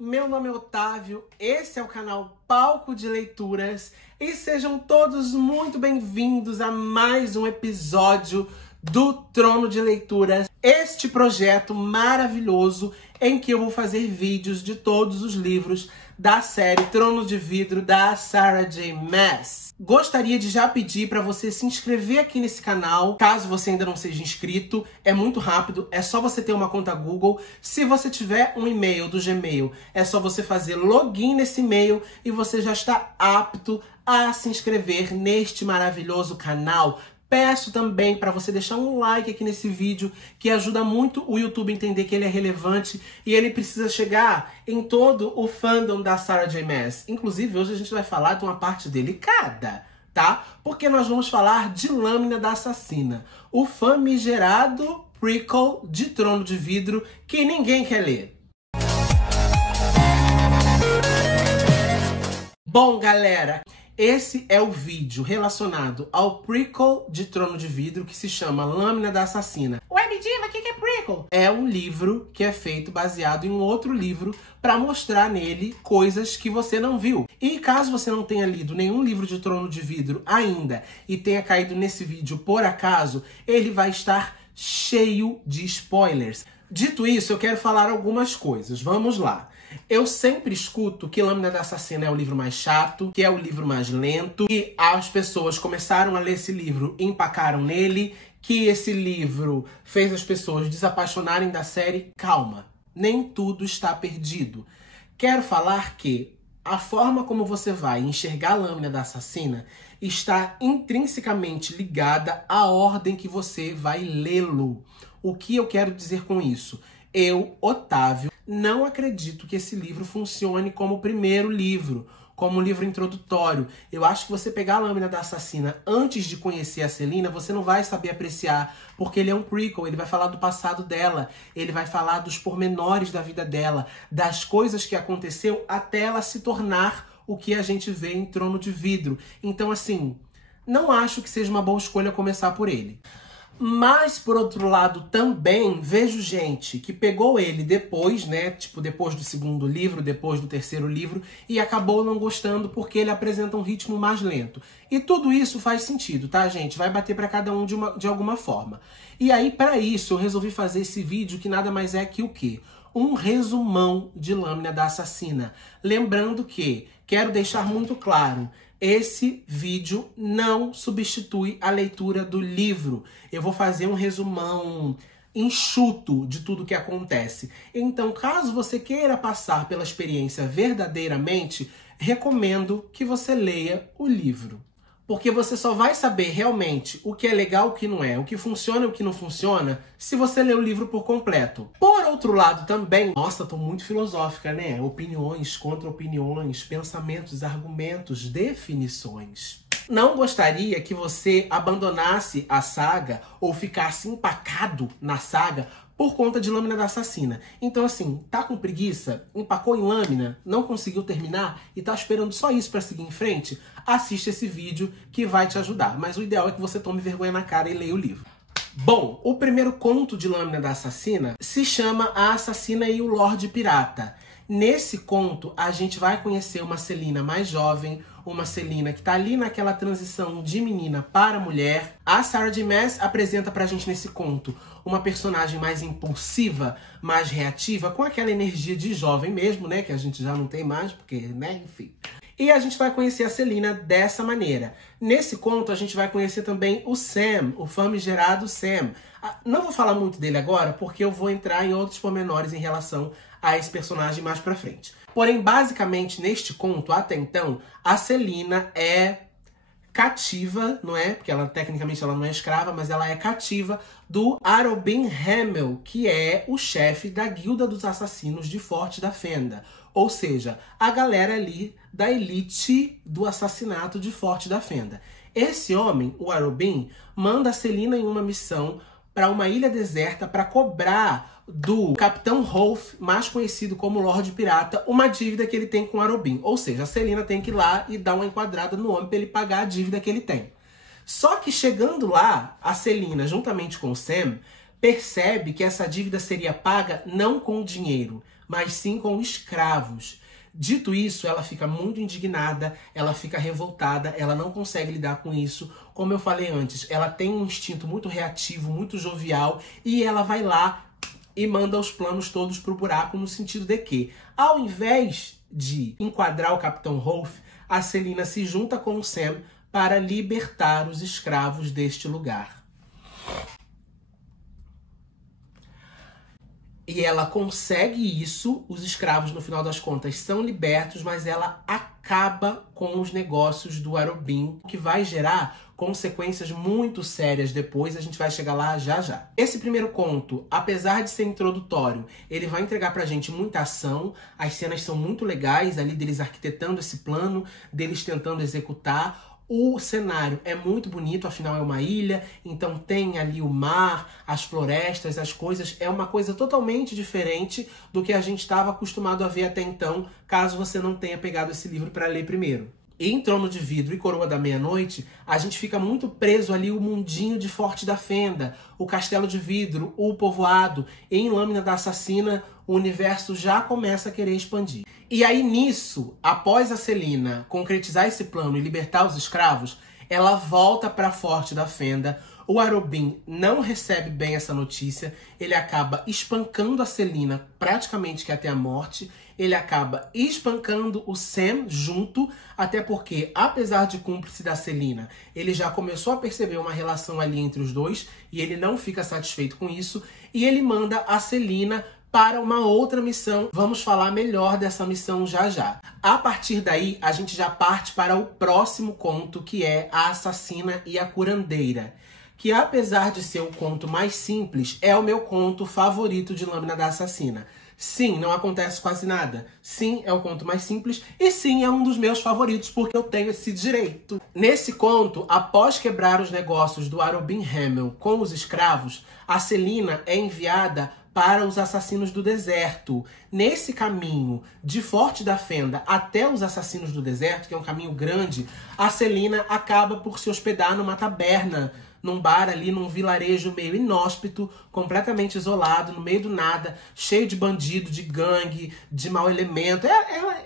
meu nome é Otávio, esse é o canal Palco de Leituras e sejam todos muito bem-vindos a mais um episódio do Trono de Leituras, este projeto maravilhoso em que eu vou fazer vídeos de todos os livros da série Trono de Vidro da Sarah J. Maas. Gostaria de já pedir para você se inscrever aqui nesse canal, caso você ainda não seja inscrito. É muito rápido, é só você ter uma conta Google. Se você tiver um e-mail do Gmail, é só você fazer login nesse e-mail e você já está apto a se inscrever neste maravilhoso canal. Peço também para você deixar um like aqui nesse vídeo, que ajuda muito o YouTube a entender que ele é relevante e ele precisa chegar em todo o fandom da Sarah J. Maas. Inclusive, hoje a gente vai falar de uma parte delicada, tá? Porque nós vamos falar de Lâmina da Assassina, o famigerado prequel de Trono de Vidro que ninguém quer ler. Bom, galera, esse é o vídeo relacionado ao prequel de Trono de Vidro, que se chama Lâmina da Assassina. Ué, Diva, o que é prequel? É um livro que é feito baseado em um outro livro para mostrar nele coisas que você não viu. E caso você não tenha lido nenhum livro de Trono de Vidro ainda e tenha caído nesse vídeo por acaso, ele vai estar cheio de spoilers. Dito isso, eu quero falar algumas coisas. Vamos lá. Eu sempre escuto que Lâmina da Assassina é o livro mais chato, que é o livro mais lento, que as pessoas começaram a ler esse livro e empacaram nele, que esse livro fez as pessoas desapaixonarem da série. Calma, nem tudo está perdido. Quero falar que a forma como você vai enxergar a Lâmina da Assassina está intrinsecamente ligada à ordem que você vai lê-lo. O que eu quero dizer com isso? Eu, Otávio, não acredito que esse livro funcione como o primeiro livro, como um livro introdutório. Eu acho que você pegar a Lâmina da Assassina antes de conhecer a Celina, você não vai saber apreciar, porque ele é um prequel, ele vai falar do passado dela, ele vai falar dos pormenores da vida dela, das coisas que aconteceu até ela se tornar o que a gente vê em Trono de Vidro. Então, assim, não acho que seja uma boa escolha começar por ele. Mas, por outro lado, também vejo gente que pegou ele depois, né? Tipo, depois do segundo livro, depois do terceiro livro, e acabou não gostando porque ele apresenta um ritmo mais lento. E tudo isso faz sentido, tá, gente? Vai bater pra cada um de alguma forma. E aí, pra isso, eu resolvi fazer esse vídeo que nada mais é que o quê? Um resumão de Lâmina da Assassina. Lembrando que, quero deixar muito claro, esse vídeo não substitui a leitura do livro. Eu vou fazer um resumão enxuto de tudo que acontece. Então, caso você queira passar pela experiência verdadeiramente, recomendo que você leia o livro. Porque você só vai saber realmente o que é legal, o que não é, o que funciona e o que não funciona, se você ler o livro por completo. Por outro lado também, nossa, tô muito filosófica, né? Opiniões, contra-opiniões, pensamentos, argumentos, definições. Não gostaria que você abandonasse a saga ou ficasse empacado na saga por conta de Lâmina da Assassina. Então, assim, tá com preguiça, empacou em Lâmina, não conseguiu terminar e tá esperando só isso pra seguir em frente? Assiste esse vídeo que vai te ajudar. Mas o ideal é que você tome vergonha na cara e leia o livro. Bom, o primeiro conto de Lâmina da Assassina se chama A Assassina e o Lorde Pirata. Nesse conto, a gente vai conhecer uma Celina mais jovem, uma Celina que tá ali naquela transição de menina para mulher. A Sarah J. Maas apresenta pra gente nesse conto uma personagem mais impulsiva, mais reativa, com aquela energia de jovem mesmo, né? Que a gente já não tem mais, porque, né, enfim. E a gente vai conhecer a Celina dessa maneira. Nesse conto, a gente vai conhecer também o Sam, o famigerado Sam. Não vou falar muito dele agora, porque eu vou entrar em outros pormenores em relação a esse personagem mais pra frente. Porém, basicamente, neste conto, até então, a Celina é cativa, não é? Porque ela, tecnicamente, ela não é escrava, mas ela é cativa do Arobin Hamel, que é o chefe da Guilda dos Assassinos de Forte da Fenda. Ou seja, a galera ali da elite do assassinato de Forte da Fenda. Esse homem, o Arobin, manda a Celina em uma missão para uma ilha deserta para cobrar do Capitão Rolf, mais conhecido como Lorde Pirata, uma dívida que ele tem com Arobin. Ou seja, a Celina tem que ir lá e dar uma enquadrada no homem para ele pagar a dívida que ele tem. Só que chegando lá, a Celina, juntamente com o Sam, percebe que essa dívida seria paga não com dinheiro, mas sim com escravos. Dito isso, ela fica muito indignada, ela fica revoltada, ela não consegue lidar com isso. Como eu falei antes, ela tem um instinto muito reativo, muito jovial, e ela vai lá e manda os planos todos pro buraco, no sentido de que, ao invés de enquadrar o Capitão Rolf, a Selina se junta com o Sam para libertar os escravos deste lugar. E ela consegue isso, os escravos, no final das contas, são libertos, mas ela acaba com os negócios do Arobin, que vai gerar consequências muito sérias depois, a gente vai chegar lá já já. Esse primeiro conto, apesar de ser introdutório, ele vai entregar pra gente muita ação, as cenas são muito legais, ali deles arquitetando esse plano, deles tentando executar. O cenário é muito bonito, afinal é uma ilha, então tem ali o mar, as florestas, as coisas. É uma coisa totalmente diferente do que a gente estava acostumado a ver até então, caso você não tenha pegado esse livro para ler primeiro. Em Trono de Vidro e Coroa da Meia-Noite, a gente fica muito preso ali o mundinho de Forte da Fenda, o Castelo de Vidro, o povoado. Em Lâmina da Assassina, o universo já começa a querer expandir. E aí nisso, após a Selina concretizar esse plano e libertar os escravos, ela volta para Forte da Fenda. O Arobin não recebe bem essa notícia, ele acaba espancando a Selina praticamente que até a morte, ele acaba espancando o Sam junto, até porque, apesar de cúmplice da Selina, ele já começou a perceber uma relação ali entre os dois, e ele não fica satisfeito com isso, e ele manda a Selina para uma outra missão. Vamos falar melhor dessa missão já já. A partir daí, a gente já parte para o próximo conto, que é A Assassina e a Curandeira, que apesar de ser o conto mais simples, é o meu conto favorito de Lâmina da Assassina. Sim, não acontece quase nada. Sim, é o conto mais simples. E sim, é um dos meus favoritos, porque eu tenho esse direito. Nesse conto, após quebrar os negócios do Arobin Hamel com os escravos, a Selina é enviada para os Assassinos do Deserto. Nesse caminho de Forte da Fenda até os Assassinos do Deserto, que é um caminho grande, a Selina acaba por se hospedar numa taberna, num bar ali, num vilarejo meio inóspito, completamente isolado, no meio do nada, cheio de bandido, de gangue, de mau elemento.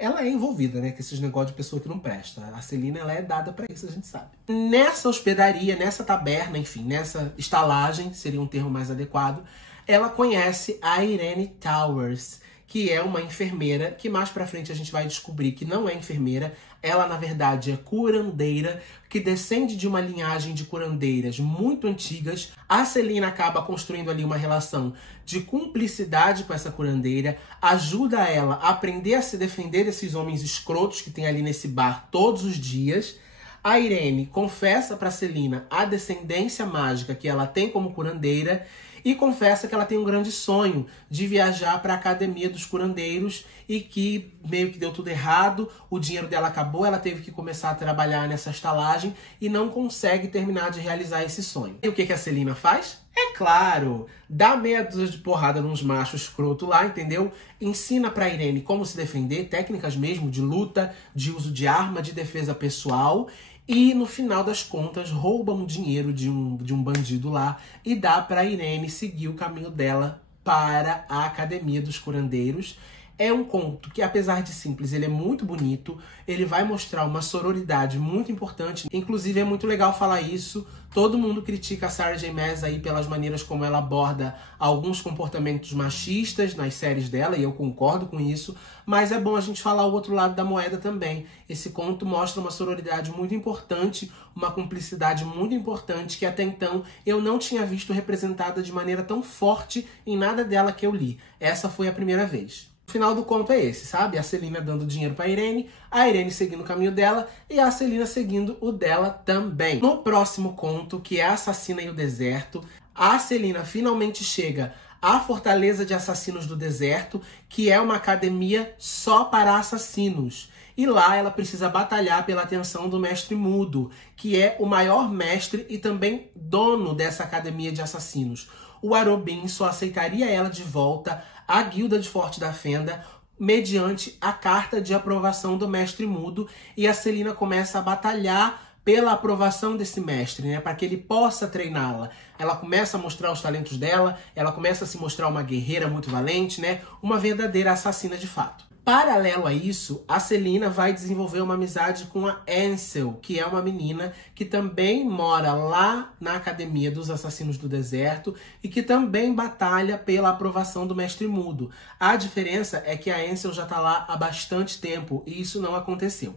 Ela é envolvida, né, com esses negócios de pessoa que não presta. A Selina, ela é dada pra isso, a gente sabe. Nessa hospedaria, nessa taberna, enfim, nessa estalagem, seria um termo mais adequado, ela conhece a Irene Towers, que é uma enfermeira, que mais pra frente a gente vai descobrir que não é enfermeira. Ela, na verdade, é curandeira, que descende de uma linhagem de curandeiras muito antigas. A Selina acaba construindo ali uma relação de cumplicidade com essa curandeira, ajuda ela a aprender a se defender desses homens escrotos que tem ali nesse bar todos os dias. A Irene confessa pra Selina a descendência mágica que ela tem como curandeira, e confessa que ela tem um grande sonho de viajar para a Academia dos Curandeiros, e que meio que deu tudo errado, o dinheiro dela acabou, ela teve que começar a trabalhar nessa estalagem e não consegue terminar de realizar esse sonho. E o que a Selina faz? É claro, dá meia dúzia de porrada nos machos escroto lá, entendeu? Ensina pra Irene como se defender, técnicas mesmo de luta, de uso de arma, de defesa pessoal. E no final das contas rouba um dinheiro de um bandido lá e dá para Irene seguir o caminho dela para a Academia dos Curandeiros. É um conto que, apesar de simples, ele é muito bonito. Ele vai mostrar uma sororidade muito importante. Inclusive, é muito legal falar isso. Todo mundo critica a Sarah J. Maas aí pelas maneiras como ela aborda alguns comportamentos machistas nas séries dela, e eu concordo com isso. Mas é bom a gente falar o outro lado da moeda também. Esse conto mostra uma sororidade muito importante, uma cumplicidade muito importante, que até então eu não tinha visto representada de maneira tão forte em nada dela que eu li. Essa foi a primeira vez. O final do conto é esse, sabe? A Selina dando dinheiro pra Irene, a Irene seguindo o caminho dela e a Selina seguindo o dela também. No próximo conto, que é a Assassina e o Deserto, a Selina finalmente chega à Fortaleza de Assassinos do Deserto, que é uma academia só para assassinos. E lá ela precisa batalhar pela atenção do Mestre Mudo, que é o maior mestre e também dono dessa academia de assassinos. O Arobin só aceitaria ela de volta à Guilda de Forte da Fenda mediante a carta de aprovação do Mestre Mudo, e a Selina começa a batalhar pela aprovação desse mestre, né? Para que ele possa treiná-la. Ela começa a mostrar os talentos dela, ela começa a se mostrar uma guerreira muito valente, né? Uma verdadeira assassina de fato. Paralelo a isso, a Celaena vai desenvolver uma amizade com a Ansel, que é uma menina que também mora lá na Academia dos Assassinos do Deserto e que também batalha pela aprovação do Mestre Mudo. A diferença é que a Ansel já está lá há bastante tempo e isso não aconteceu.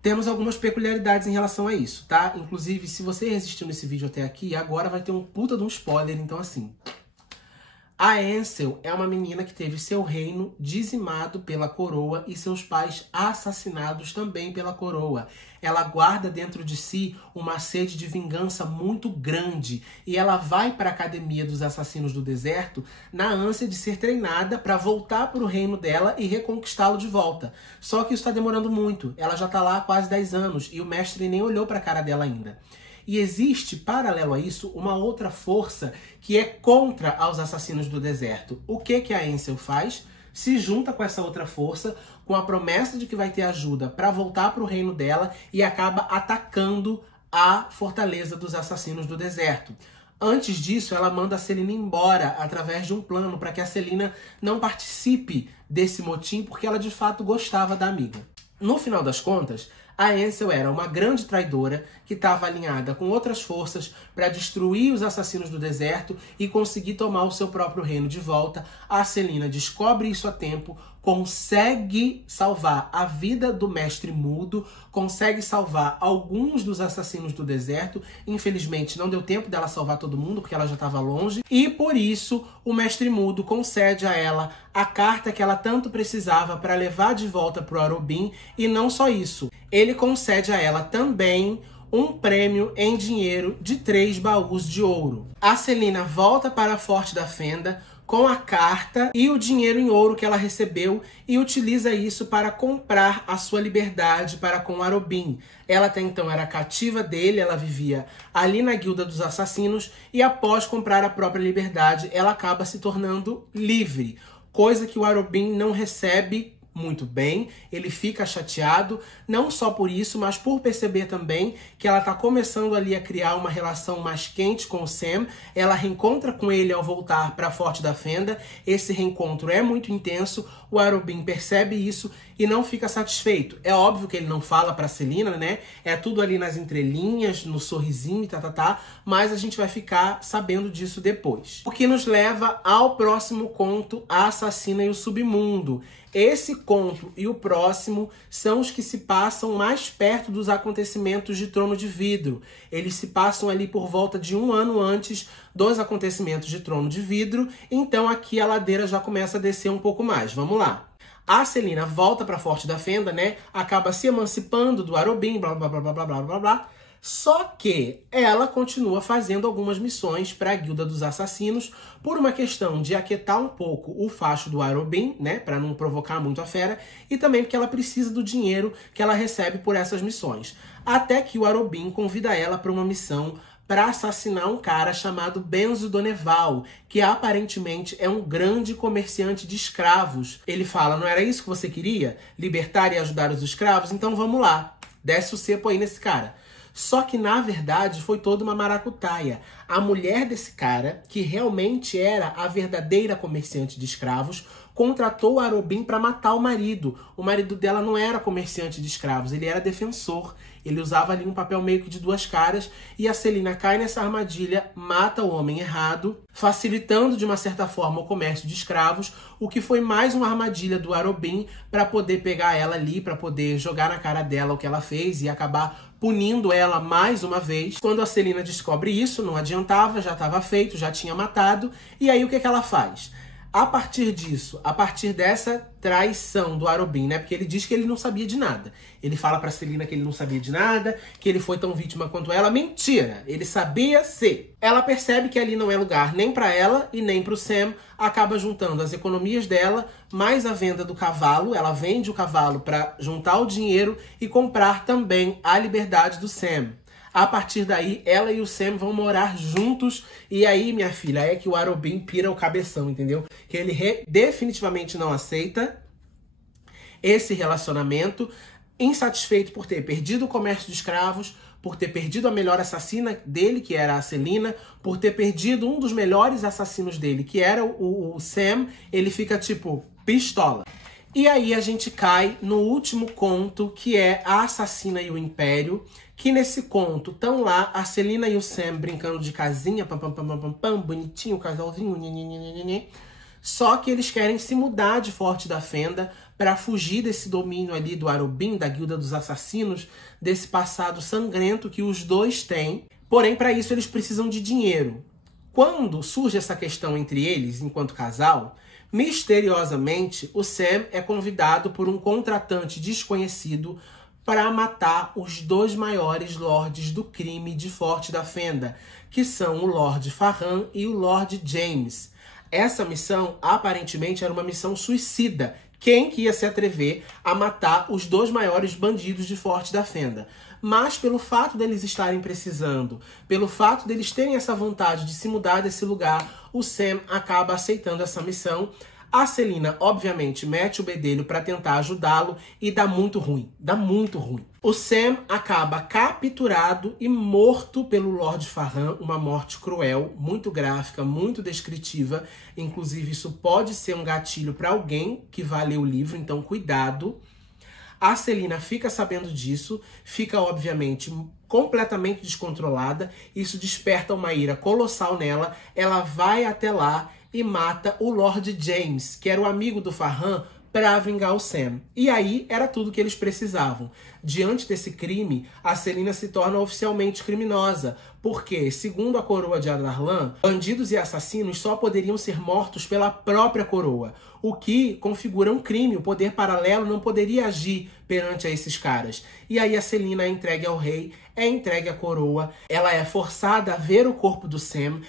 Temos algumas peculiaridades em relação a isso, tá? Inclusive, se você resistiu nesse vídeo até aqui, agora vai ter um puta de um spoiler, então assim... A Ansel é uma menina que teve seu reino dizimado pela coroa e seus pais assassinados também pela coroa. Ela guarda dentro de si uma sede de vingança muito grande e ela vai para a Academia dos Assassinos do Deserto na ânsia de ser treinada para voltar para o reino dela e reconquistá-lo de volta. Só que isso está demorando muito. Ela já está lá há quase 10 anos e o mestre nem olhou para a cara dela ainda. E existe, paralelo a isso, uma outra força que é contra aos Assassinos do Deserto. O que a Ansel faz? Se junta com essa outra força, com a promessa de que vai ter ajuda para voltar para o reino dela e acaba atacando a fortaleza dos Assassinos do Deserto. Antes disso, ela manda a Celaena embora através de um plano para que a Celaena não participe desse motim, porque ela de fato gostava da amiga. No final das contas, a Ansel era uma grande traidora que estava alinhada com outras forças para destruir os Assassinos do Deserto e conseguir tomar o seu próprio reino de volta. A Celaena descobre isso a tempo, consegue salvar a vida do Mestre Mudo, consegue salvar alguns dos Assassinos do Deserto. Infelizmente não deu tempo dela salvar todo mundo porque ela já estava longe. E por isso o Mestre Mudo concede a ela a carta que ela tanto precisava para levar de volta para o Arobin. E não só isso, ele concede a ela também um prêmio em dinheiro de 3 baús de ouro. A Celaena volta para a Forte da Fenda com a carta e o dinheiro em ouro que ela recebeu e utiliza isso para comprar a sua liberdade para com o Arobin. Ela até então era cativa dele, ela vivia ali na Guilda dos Assassinos e após comprar a própria liberdade, ela acaba se tornando livre, coisa que o Arobin não recebe muito bem, ele fica chateado, não só por isso, mas por perceber também que ela tá começando ali a criar uma relação mais quente com o Sam. Ela reencontra com ele ao voltar para a Forte da Fenda, esse reencontro é muito intenso, o Arobin percebe isso e não fica satisfeito. É óbvio que ele não fala pra Celaena, né? É tudo ali nas entrelinhas, no sorrisinho, mas a gente vai ficar sabendo disso depois. O que nos leva ao próximo conto, A Assassina e o Submundo. Esse conto e o próximo são os que se passam mais perto dos acontecimentos de Trono de Vidro. Eles se passam ali por volta de 1 ano antes dos acontecimentos de Trono de Vidro, então aqui a ladeira já começa a descer um pouco mais. Vamos lá. A Celaena volta para a Forte da Fenda, né? Acaba se emancipando do Arobin, blá blá blá blá blá blá blá blá. Só que ela continua fazendo algumas missões para a Guilda dos Assassinos por uma questão de aquietar um pouco o facho do Arobin, né, para não provocar muito a fera, e também porque ela precisa do dinheiro que ela recebe por essas missões. Até que o Arobin convida ela para uma missão para assassinar um cara chamado Benzo Doneval, que aparentemente é um grande comerciante de escravos. Ele fala, não era isso que você queria? Libertar e ajudar os escravos? Então vamos lá, desce o cepo aí nesse cara. Só que, na verdade, foi toda uma maracutaia. A mulher desse cara, que realmente era a verdadeira comerciante de escravos, contratou o Arobin para matar o marido. O marido dela não era comerciante de escravos, ele era defensor. Ele usava ali um papel meio que de 2 caras e a Celaena cai nessa armadilha, mata o homem errado, facilitando de uma certa forma o comércio de escravos, o que foi mais uma armadilha do Arobin para poder pegar ela ali, para poder jogar na cara dela o que ela fez e acabar punindo ela mais uma vez. Quando a Celaena descobre isso, não adiantava, já estava feito, já tinha matado, e aí o que ela faz? A partir disso, a partir dessa traição do Arobin, né? Porque ele diz que ele não sabia de nada. Ele fala pra Celaena que ele não sabia de nada, que ele foi tão vítima quanto ela. Mentira! Ele sabia sim. Ela percebe que ali não é lugar nem pra ela e nem pro Sam. Acaba juntando as economias dela, mais a venda do cavalo. Ela vende o cavalo pra juntar o dinheiro e comprar também a liberdade do Sam. A partir daí, ela e o Sam vão morar juntos. E aí, minha filha, é que o Arobin pira o cabeção, entendeu? Que ele definitivamente não aceita esse relacionamento. insatisfeito por ter perdido o comércio de escravos, por ter perdido a melhor assassina dele, que era a Selina, por ter perdido um dos melhores assassinos dele, que era o Sam, ele fica tipo pistola. E aí a gente cai no último conto, que é A Assassina e o Império, que nesse conto estão lá a Selina e o Sam brincando de casinha, pam, pam, pam, pam, pam, pam, bonitinho, casalzinho, nhenhenhenhenhen. Só que eles querem se mudar de Forte da Fenda para fugir desse domínio ali do Arobin, da Guilda dos Assassinos, desse passado sangrento que os dois têm. Porém, para isso eles precisam de dinheiro. Quando surge essa questão entre eles, enquanto casal, misteriosamente o Sam é convidado por um contratante desconhecido para matar os dois maiores lords do crime de Forte da Fenda, que são o Lord Farhan e o Lord James. Essa missão, aparentemente, era uma missão suicida. Quem que ia se atrever a matar os dois maiores bandidos de Forte da Fenda? Mas pelo fato deles estarem precisando, pelo fato deles terem essa vontade de se mudar desse lugar, o Sam acaba aceitando essa missão. A Selina, obviamente, mete o bedelho para tentar ajudá-lo e dá muito ruim. Dá muito ruim. O Sam acaba capturado e morto pelo Lord Farhan, uma morte cruel, muito gráfica, muito descritiva. Inclusive, isso pode ser um gatilho para alguém que vai ler o livro, então cuidado. A Selina fica sabendo disso, fica, obviamente, completamente descontrolada. Isso desperta uma ira colossal nela. Ela vai até lá e mata o Lord James, que era o amigo do Farhan, para vingar o Sam. E aí era tudo que eles precisavam. Diante desse crime, a Selina se torna oficialmente criminosa, porque, segundo a coroa de Adarlan, bandidos e assassinos só poderiam ser mortos pela própria coroa, o que configura um crime. O poder paralelo não poderia agir perante a esses caras. E aí a Selina é entregue ao rei, é entregue à coroa, ela é forçada a ver o corpo do Sam.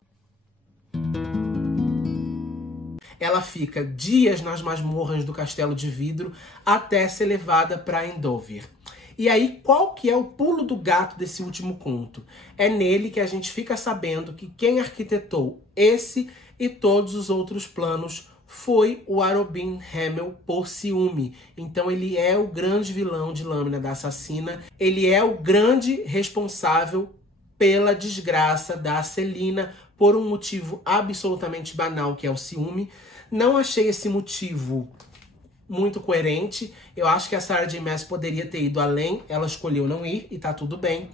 Ela fica dias nas masmorras do Castelo de Vidro até ser levada para Endover. E aí, qual que é o pulo do gato desse último conto? É nele que a gente fica sabendo que quem arquitetou esse e todos os outros planos foi o Arobin Hamel por ciúme. Então ele é o grande vilão de Lâmina da Assassina. Ele é o grande responsável pela desgraça da Selina por um motivo absolutamente banal, que é o ciúme. Não achei esse motivo muito coerente. Eu acho que a Sarah J. Maas poderia ter ido além. Ela escolheu não ir e tá tudo bem.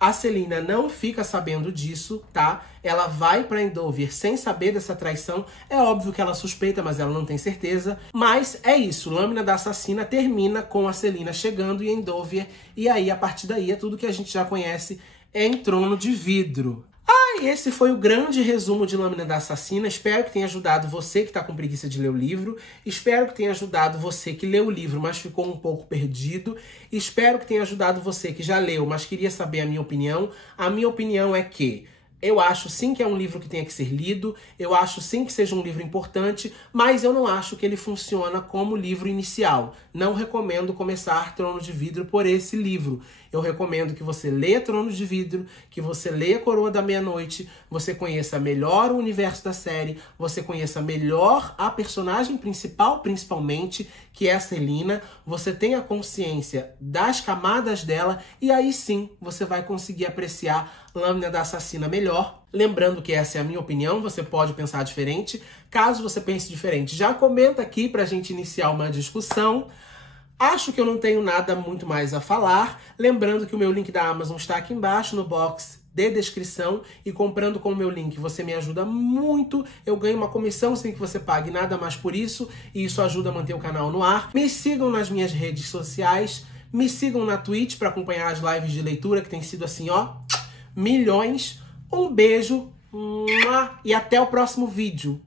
A Selina não fica sabendo disso, tá? Ela vai pra Endover sem saber dessa traição. É óbvio que ela suspeita, mas ela não tem certeza. Mas é isso. Lâmina da Assassina termina com a Selina chegando em Endover. E aí, a partir daí, é tudo que a gente já conhece em Trono de Vidro. E esse foi o grande resumo de Lâmina da Assassina. Espero que tenha ajudado você que está com preguiça de ler o livro. Espero que tenha ajudado você que leu o livro, mas ficou um pouco perdido. Espero que tenha ajudado você que já leu, mas queria saber a minha opinião. A minha opinião é que eu acho sim que é um livro que tenha que ser lido, eu acho sim que seja um livro importante, mas eu não acho que ele funciona como livro inicial. Não recomendo começar Trono de Vidro por esse livro. Eu recomendo que você leia Trono de Vidro, que você leia Coroa da Meia-Noite, você conheça melhor o universo da série, você conheça melhor a personagem principal, principalmente, que é a Selina, você tenha consciência das camadas dela, e aí sim você vai conseguir apreciar Lâmina da Assassina melhor. Lembrando que essa é a minha opinião, você pode pensar diferente. Caso você pense diferente, já comenta aqui pra gente iniciar uma discussão. Acho que eu não tenho nada muito mais a falar. Lembrando que o meu link da Amazon está aqui embaixo no box de descrição. E comprando com o meu link você me ajuda muito. Eu ganho uma comissão sem que você pague nada mais por isso. E isso ajuda a manter o canal no ar. Me sigam nas minhas redes sociais. Me sigam na Twitch para acompanhar as lives de leitura, que tem sido assim, ó, milhões. Um beijo e até o próximo vídeo.